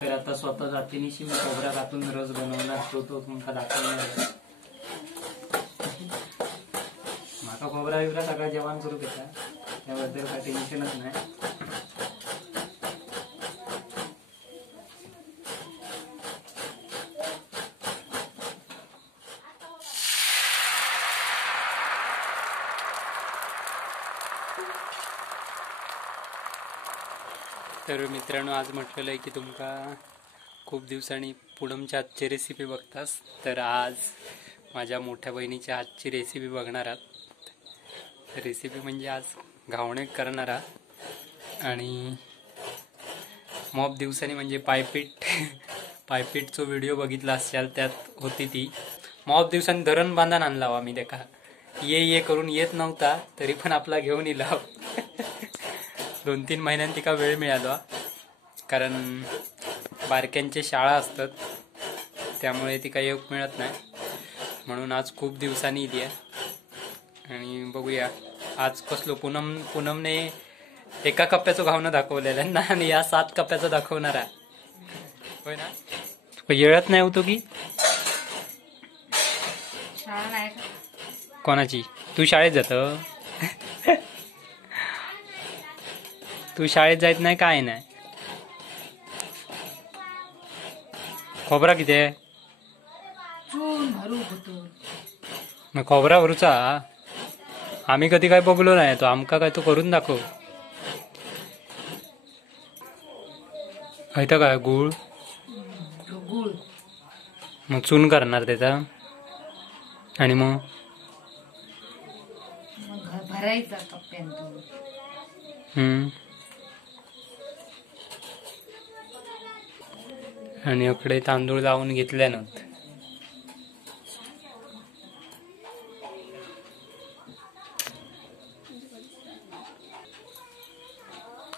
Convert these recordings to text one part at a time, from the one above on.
तर आता स्वतः जातीनिशी मी खोबरा घालून रस बनवणार तो तुमका दाखवणार. माका खोबरा बिबरा सगळं जेवण करू घेता त्याबद्दल काय टेन्शनच नाही. तर मित्रांनो, आज म्हटलेलं आहे की तुमका खूप दिवसांनी पूनमच्या हातची रेसिपी बघतास. तर आज माझ्या मोठ्या बहिणीच्या हातची रेसिपी बघणार आहात. रेसिपी म्हणजे आज घावणे करणार आहात आणि मॉप दिवसांनी म्हणजे पायपीटचा व्हिडिओ बघितला असाल, त्यात होती ती मॉप दिवसांनी धरण बांधून आणला आम्ही. देखा ये करून येत नव्हता तरी पण आपला घेऊन इला. 2-3 महिन्यांनी तिका वेळ मिळाला कारण बारक्यांचे शाळा असतात त्यामुळे तिका योग मिळत नाही. म्हणून आज खूप दिवसांनी इली आहे आणि बघूया आज कसलो. पूनमने एका कप्प्याचं घावणं दाखवलेलं आहे ना आणि या 7 कप्प्याचं दाखवणार आहे. होय ना? येळत नाही होतो की कोणाची? तू शाळेत जात? तू शाळेत जायत नाही काय नाही? खोबरा किती आहे? मग खोबरा भरूचा आम्ही कधी काय बघलो नाही. तो आमका काय तो करून दाखव. ऐता काय गुळ मग चून करणार त्याचा आणि मग भरायचा कप्प्यात. आणि इकडे तांदूळ लावून घेतल्यानंतर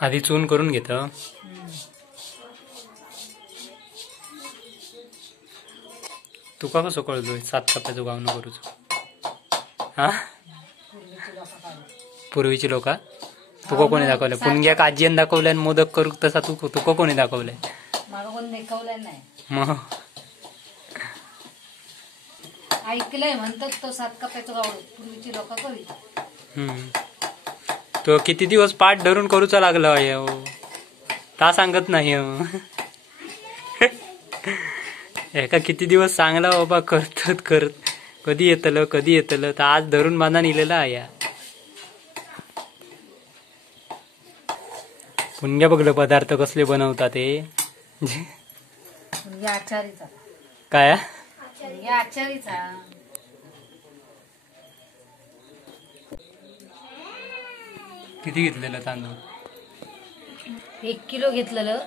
आधी चून करून घेत. तुका कसं कळलोय 7 कप्प्याचं घावणं करूच? हा, पूर्वीची लोक तुका कोणी दाखवलं? पुणग्याक आजीन दाखवलं आणि मोदक करू तसा तुका कोणी दाखवलंय? मग ऐकलंय म्हणतात तो 7 कप्प्याचं घावणं पूर्वीची लोक करीत. तो किती दिवस पाठ धरून करूचा लागला ता सांगत नाही. एका किती दिवस सांगला बाबा करत कधी येतलं तर आज धरून बांधा नेलेला आहे. पुण्या बघलं पदार्थ कसले बनवतात ते. आचारीचा काय आचारीचा किती घेतलेलं तांदूळ? 1 किलो घेतलेलं.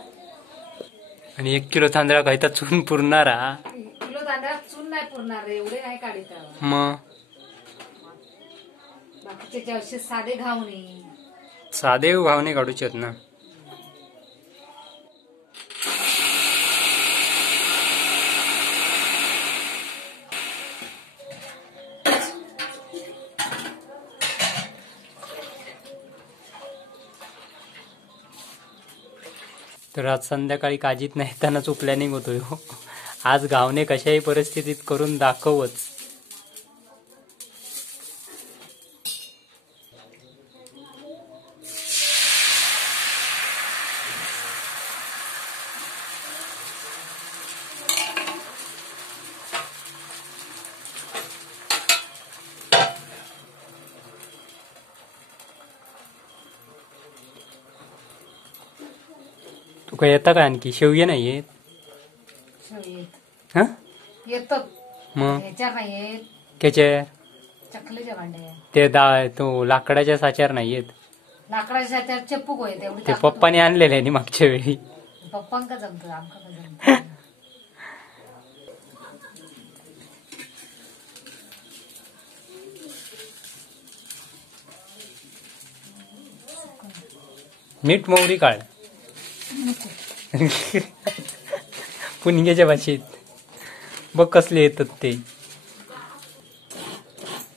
आणि 1 किलो तांदळा खायचा चून पुरणारा? 1 किलो तांदळात चून नाही पुरणार रे, एवढे नाही काढीत. मग बाकीचे असे साधे घावणे काढूचे आहेत ना. तर आज संध्याकाळी काजीत नाही येतानाच प्लॅनिंग होतोय. आज घावणे कशाही परिस्थितीत करून दाखवच. तुका येता का आणखी? शेवगे नाही येत? येतात मग ह्याच्यावर नाही येत. त्याच्या चकलीच्या भांड्या ते तो लाकडाच्या साच्यावर नाही येत. लाकडाच्या साच्यावर चप्पू होय तेवढी. ते पप्पाने आणलेले आहे मागच्या वेळी. पप्पांका जमत आमका जमत. मीठ मोहरी काढ. पुणग्याच्या भाषेत बघ कसले येतात ते.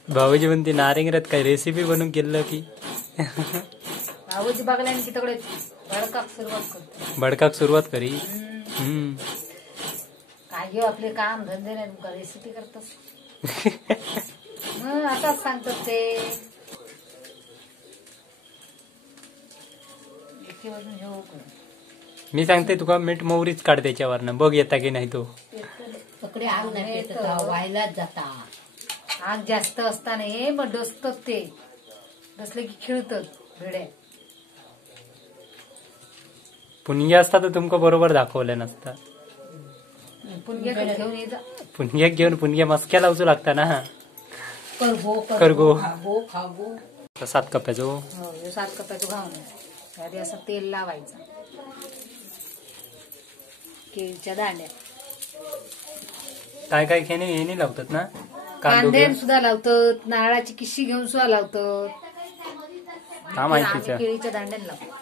भाऊजी म्हणते नारिंगरात काय रेसिपी बनवून केलं की? भाऊजी बघल्याने की तगडे भडकाक सुरुवात करी. हम्म. काय घेऊ आपले काम धंदे नाही तुमका रेसिपी करतस. आताच सांगतात ते एके वाजून घेऊ करू. मी सांगते तुका मीठ मोहरीच काढ त्याच्यावरनं बघ येता की नाही तो. पकडे आग नाही पेटत, व्हायलाच जाता. आग जास्त असताना हे मग डसतात ते डसले की खिळतात भेड्या. पुणग्या असता तर तुमका बरोबर दाखवलं नसता. पुणग्या घेऊन ये जा. पुणग्याक घेऊन पुणग्या मस्क्या लावचू लागता ना. करगो करगो. खागो खागो. 7 कप्प्याचो. हो हे 7 कप्प्याचं घावून आधी असं तेल लावायचं. केळीच्या दांड्या काय काय खेने हे नाही लावतात ना. कांदे सुद्धा लावतात, नारळाची किशी घेऊन सुद्धा लावतात. हा माहितीच आम्ही केळीच्या दांड्याला लावतो.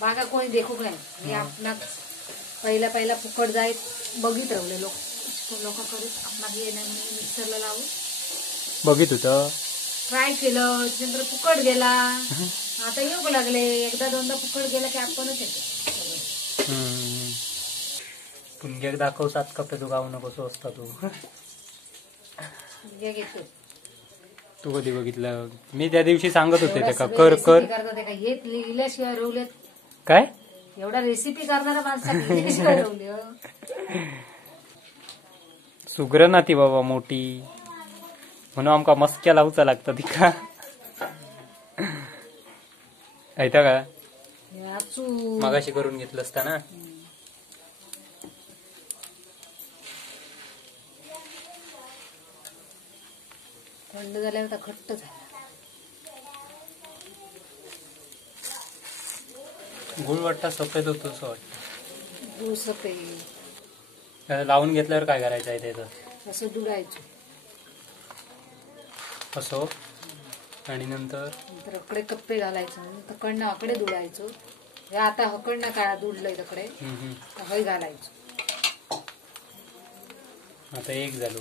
मागा कोणी देखू काय मी आपणाक पहिला फुकट जायत बघित राहिले लोक करीत आपणाक ये नाही म्हणून मिक्सरला लावून बघित होत. ट्राय केलं त्याच्यानंतर फुकट गेला. आता येऊ लागले एकदा दोनदा फुकट गेला की आपणच येतो. पुणग्याक दाखव 7 कप्प्याचो गाव नको असता तू. घेतो तू कधी बघितलं. मी त्या दिवशी सांगत होते एवढ्या त्याका सगळ्या कर कर recipe करतात ते काय हे लिहिल्याशिवाय रवलेत. काय एवढा रेसिपी करणारा माणसा लिहिल्याशिवाय रवले. सुग्र ना ती बाबा मोठी म्हणून आमका मस्क्या लावचा लागतं ती का. ऐता का याचू मागाशी करून घेतलं असता ना. थंड झाल्यावर आता घट्ट झाला. गुळ वाटता सफेद होतो असं वाटतं. गुळ सफेद त्याला लावून घेतल्यावर काय करायचं आहे त्याचं. असं दुडायचं असो आणि नंतर अकडे कप्पे घालायचं तकडनं अकडे दुडायचो. हे आता हकडनं काय दुडलंय तकडे हय घालायचं. आता एक झालो.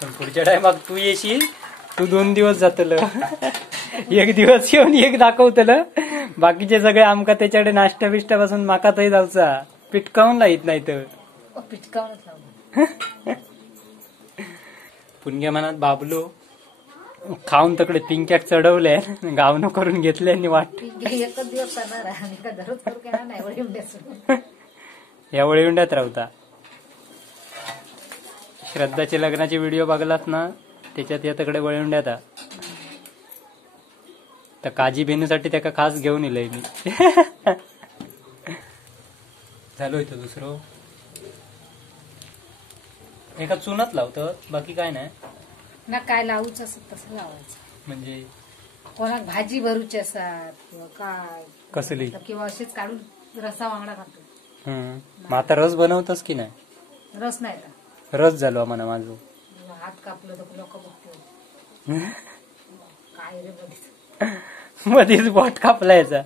पण पुढच्या टायमाक तू येशील तू 2 दिवस जातलं. 1 दिवस येऊन एक दाखवतलं. बाकीचे सगळे आमका त्याच्याकडे नाश्ता बिष्टा पासून माका थंय जाऊचा पिटकावून लाईत नाही तर पिटकावूनच लावलं. पुणग्या मनात बाबलो खाऊन तकडे पिंक्याक चढवले गावनं करून घेतले आणि वाट एकच दिवस करणार आणि का दररोज करू केला नाही एवढे उंड्याचं. या वळीवंड्यात राहता. श्रद्धाचे लग्नाचे व्हिडिओ बघलात ना त्याच्यात या तकडे वळीवंड्यात तर काजी बेनूसाठी त्याका खास घेऊन येलय मी. झालो इथं दुसरं एका चुनात लावतं बाकी काय नाही ना. काय लावूच असत तसं लावायचं. म्हणजे कोणाक भाजी भरूची असतात किंवा काय कसली किंवा असेच काढून रसा वांगडा खातो. मग आता रस बनवतस की नाही. रस नाही का रस झालो म्हणा माझं. हात कापलं तर लोक बघतो काय रे मध्येच बोट कापला याचा.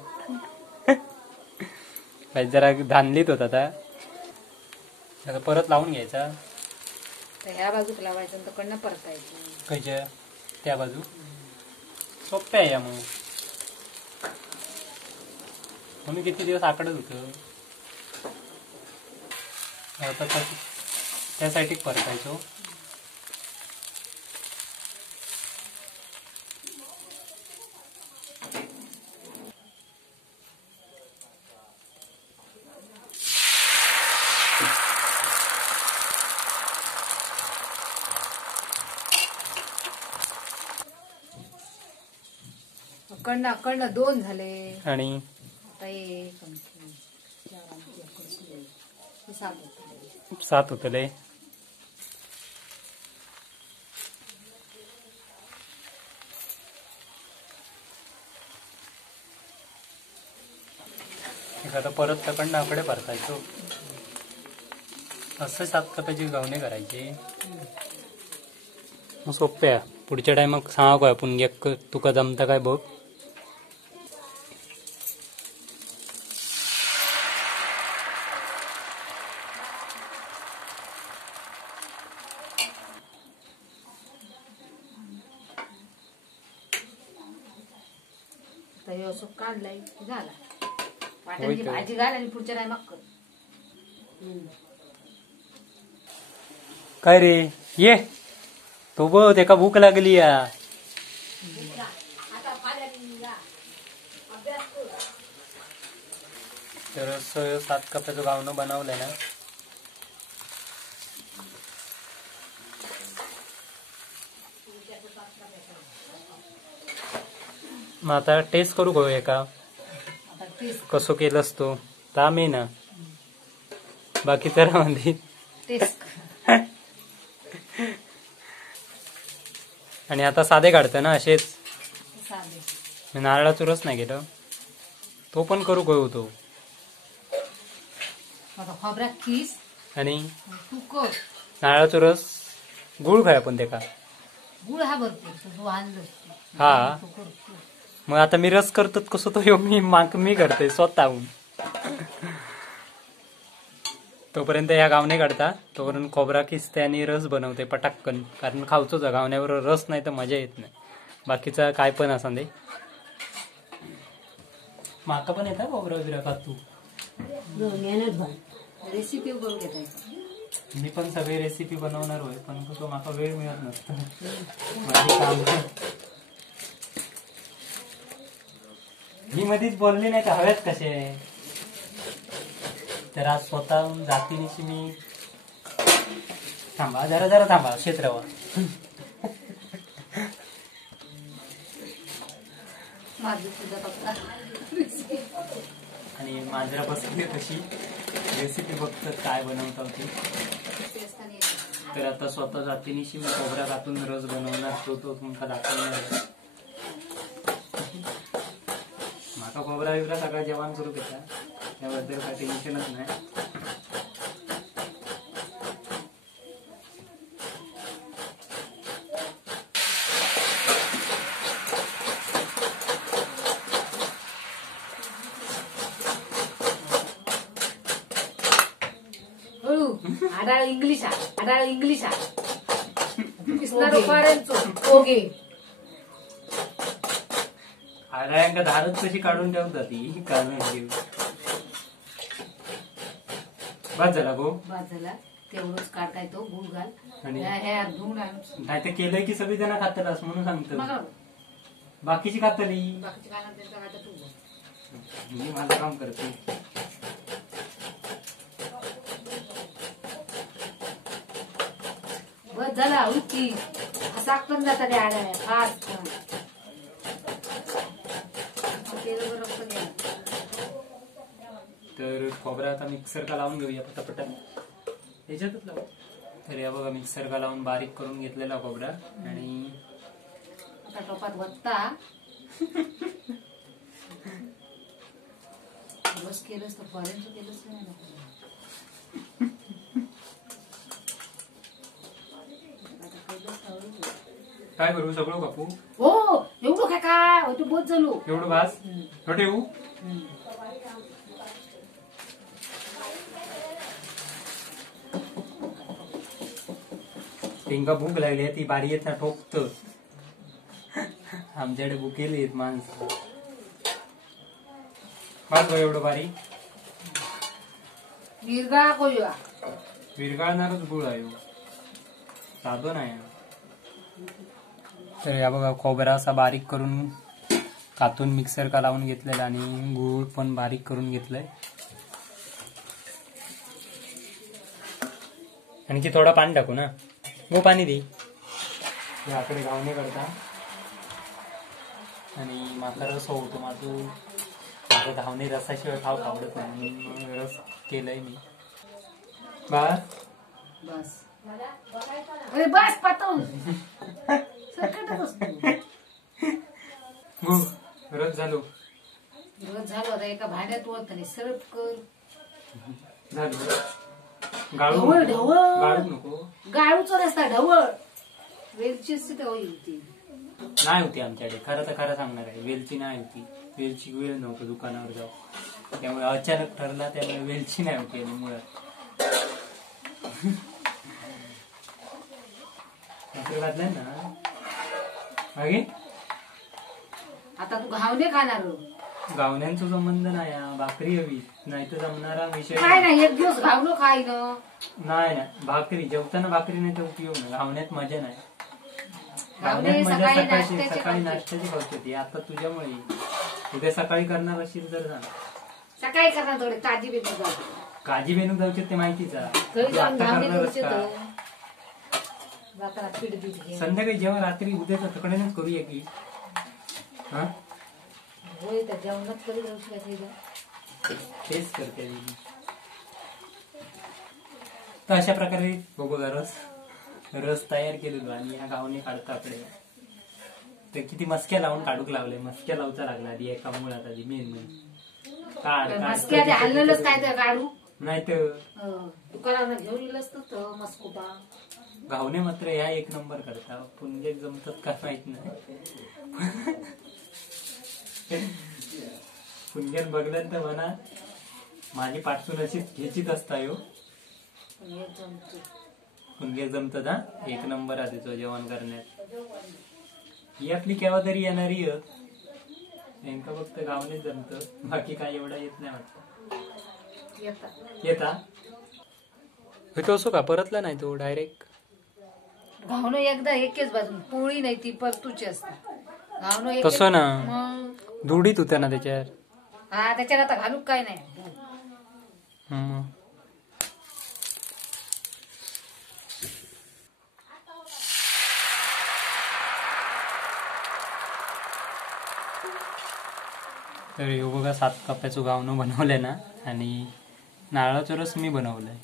जरा धानलीत होता आता परत लावून घ्यायचा. तर ह्या बाजूक लावायचं तर कडनं परतायचं. खायच्या त्या बाजू सोप्या आहे मग म्हणून किती दिवस आकडत होत. आता त्या साईडीक परतायचो. अकडनं 2 झाले आणि आता 1 आणखी 4 आणखी अकड सुरू 7 होते. 7 होतले. आता परत तकडनं आकडे परतायचो. असं 7 कप्प्याचे घावणे करायचे. मग सोप्या पुढच्या टायमाक सांगा काय आपण तुका जमता काय बघ. तर हे असं काढलाय की झाला. होय वाटाण्याची तर. भाजी घाल आणि पुढच्या टायमाक कर. काय रे ये तो बघ एका भूक लागली या. तर असं 7 कप्प्याचं गावनं बनवलंय ना. मग आता टेस्ट करू गो एका आता टेस्ट कसं केलंस तो ताम आहे ना बाकी तर मध्ये. टेस्ट आणि आता साधे काढतं ना असेच. साधे. मी नारळाचा रस नाही गेलं तो पण करू गो तो. आता खोबऱ्यात किस आणि तू कर. नारळाचा रस गुळ खाय आपण ते का. गुळ हा भरपूर तू आणलं हा तू कर तू. मग आता मी रस करतो कसं तो ह्यो मी करतोय स्वतःहून. तोपर्यंत ह्या गावणे काढता तोपर्यंत खोबरा किसते आणि रस बनवते पटाक्कन. कारण खावचोच गावण्यावर रस नाही तर मजा येत नाही. बाकीचा काय पण असा दे. माका पण येता खोबरा बिरा का तू. रेसिपी करून घेता. मी पण सगळी रेसिपी बनवणार होय पण कसं माका वेळ मिळत नसतं. माझे काम. मी मधीच बोलले नाही का हव्यात कसे. तर आज स्वतःहून जातीनिशी मी थांबा जरा थांबा क्षेत्रवा. माझं तुझा पत्ता आणि मांजरा बसली तशी रेसिपी बघतात काय बनवता होती. तर आता स्वतः जातीनिशी मी खोबऱ्या घातून रस बनवणार तो तुमका दाखवणार. माका खोबरा बिबरा सगळं जेवण करू घेता त्याबद्दल काय टेन्शनच नाही. हळू आडाळ इंग्लिश आडाळ इंग्लिश पिसणार ओगे. आळ्यांका धारच कशी काढून ठेवतात ती काढून ठेव. बस झाला गो. बाजूला तेवढंच काढताय तो गुळ घाल. आणि हे धुवून आण. नाही ते केलंय की सगळी जण खातलास म्हणून सांगतो. मग बाकीची खातली बाकीचे काय नंतर काय आता तू बोल. मी माझं काम करते. बस झाला उची असा पण जाता त्या आडाळ्या फास्ट. तेल बरोबर घ्या. तर खोबरा आता मिक्सर का लावून घेऊया पटापटा. याच्यातच लावू. तर या बघा मिक्सर का लावून बारीक करून घेतलेला खोबरा. आणि आता टोपात वत्ता बस केलंच तर पर्यंत केलंच नाही ना. आता केलंच नाही. काय करू सगळं कापू. हो एवढं काय काय होतं बोध झालो. एवढं भास ठेवू. तेंका भूक लागली ती बारी येता ठोकत. आमच्याकडे भूकेली आहेत माणसं. बस एवढं बारी विरगा कोया विरघळणारच गुळ आहे साधं नाही. तर या बघा खोबरा असा बारीक करून कातून मिक्सर का लावून घेतलेला आणि गुळ पण बारीक करून घेतलंय. आणखी थोडा पाणी टाकू ना. गो पाणी दे. याकडे गावणे करता आणि माका रस होतो माझं. माझं धावणे रसाशिवाय खाऊ आवडत नाही म्हणून रस केलंय मी. बस बस अरे बस पातळ सरकटच असतो. गो रस झालो. दिवस झालं आता एका भांड्यात वळत नाही सरळ कर. झालं गाळू ढवळ ढवळ गाळू नको. गाळूच रस्ता ढवळ वेलची असते तेव्हा होती. नाही होती आमच्याकडे. खरं तर खरं सांगणार आहे, वेलची नाही होती. वेलची वेळ नव्हतं दुकानावर जाऊ, त्यामुळे अचानक ठरला, त्यामुळे वेलची नाही होती आणि मुळात भाकरी घातल्या ना मागे. आता तू घावणे खाणार हो. गावण्यांचा संबंध नाही हा, भाकरी हवी, नाही तर जमणारा विषय काय नाही, एक दिवस घावणं खाय ना. नाही ना. भाकरी जेवताना भाकरी नाही तर उपयोग नाही. घावण्यात मजा नाही. घावणे घावण्यात मजा सकाळी सकाळची नाश्त्याचे सकाळी खाते. नाश्त्याची खाऊ ती. आता तुझ्यामुळे उद्या सकाळी करणार असेल तर सांग. सकाळी करणार थोडे ताजी बेटी जाऊ. काजी बेनू जाऊचे ते माहितीचा. घरी तू जाऊन आता घावणे करणारच करूचे का? तर. जाताना पीठ बीठ घे. संध्याकाळी जेव्हा रात्री उद्याचा तकडेनच करूया की. हा होय तर जेवणात कधी जाऊ शकत. तेच करते मी. तर अशा प्रकारे बघू रस तयार केलेलो आणि ह्या गावने काढतो आपले. तर किती मस्क्या लावून काढूक लावले. मस्क्या लावचा लागला आधी एका मुळात आधी मेन मस्क्या आधी आणलेलंच काय तर काढू. नाही तर दुकानावर घेऊन येईल असतं तर मस्कुपा. घावणे मात्र ह्या एक नंबर करता. पुणगे जमतात का माहित नाही. पुणग्यात बघल्यानंतर म्हणा माझी पाठसून अशीच घ्यायचीच असता यो. पुणगे जमतात हा, एक नंबर आहे त्याचं जेवण करण्यात. ही आपली केव्हा तरी येणारी नेमकं फक्त गावनेच जमत, बाकी काय एवढा येत नाही वाटत. येता तो असो का परतला नाही तो डायरेक्ट. घावणं एकदा एकच बाजू पोळी नाही ती परतूची असते. घावणं तसं ना. मग दुडीत होत्या ना त्याच्यावर. हा त्याच्यात आता घालूक काय नाही. हम्म. तर हे बघा 7 कप्प्याचं गावणं बनवलंय ना, आणि नारळाचा रस मी बनवलाय.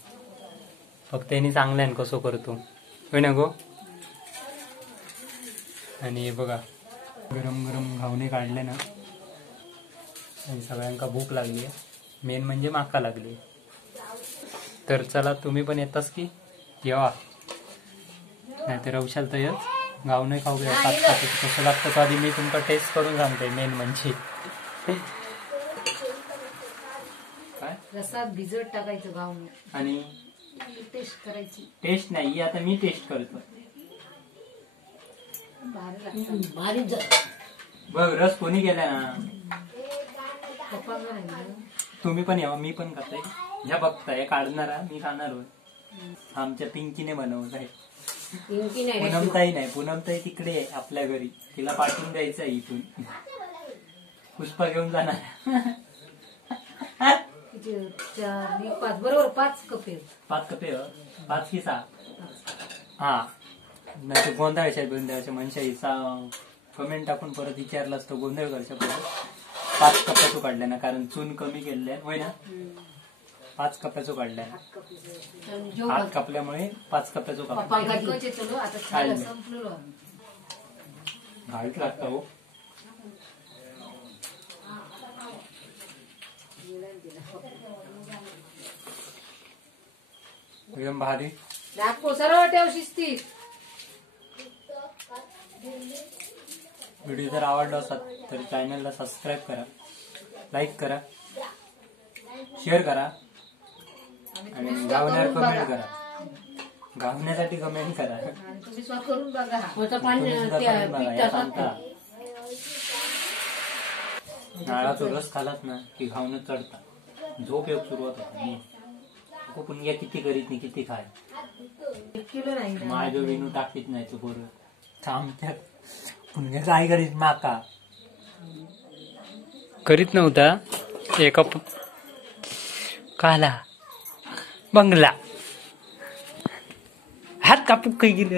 फक्त यांनी चांगल्यान कसं करतो होय ना गो. आणि हे बघा गरम गरम घावणे काढले ना, आणि सगळ्यांका भूक लागली आहे. मेन म्हणजे माका लागली. तर चला तुम्ही पण येतास की येवा, नाहीतर रवशाल तर येत गावणे खाऊ घ्या. 7 कप्प्याचं कसं लागतं तर आधी मी तुमका टेस्ट करून सांगते. मेन म्हणजे काय रसात भिजत टाकायचं घावणं आणि टेस्ट करायची. टेस्ट नाही, आता मी टेस्ट करतो. भारी लागतं. भारीच झालं. बघ रस कोणी केला ना. पप्पा पण आहे ना. तुम्ही पण यावं, मी पण खाते. ह्या बघताय काढणारा मी खाणार होय. आमच्या पिंकीने बनवत आहे. पिंकी नाही रे. पूनमताई नाही, पूनमताई तिकडे आहे आपल्या घरी. तिला पाठवून द्यायचं आहे इथून. पुष्पा घेऊन जाणार. किती 4 5 बरोबर 5 कप आहेत. 5 कपे 5 की 6. हा नाही तर गोंधळच्या मनशाईचा कमेंट टाकून परत विचारला असतो गोंधळ करच्या परत 5 कप्प्याचो काढल्या ना, कारण चून कमी केलेल्या होय ना. 5 कप्प्याचो काढल्या, 8 कपल्यामुळे 5 कप्प्याचो काढला. बायकाचे चलो आता खायला संपलो. घालत लागता हो. एकदम भारी. दाखव सरळ ठेव शिस्तीत. व्हिडिओ जर आवडला असेल तर चॅनलला सबस्क्राईब करा, लाईक करा, शेअर करा आणि गावण्यावर कमेंट करा. गावण्यासाठी कमेंट करा. आणि तुम्ही स्वतः करून बघा. होतं पाणी तुम्ही सुद्धा त्या करून बघा. या पिठात सांगता नारळाचा रस खालात ना की घावणं चढता. झोप येऊ सुरुवात होता. पुणग्या किती करीत नाही किती खाय. 1 किलो नाही. माझं विनू टाकीत नाही तू बरोबर थांबत्यात. पुणग्या काय करीत माका करीत नव्हता. एका काला बंगला हात कापूक काही गेले.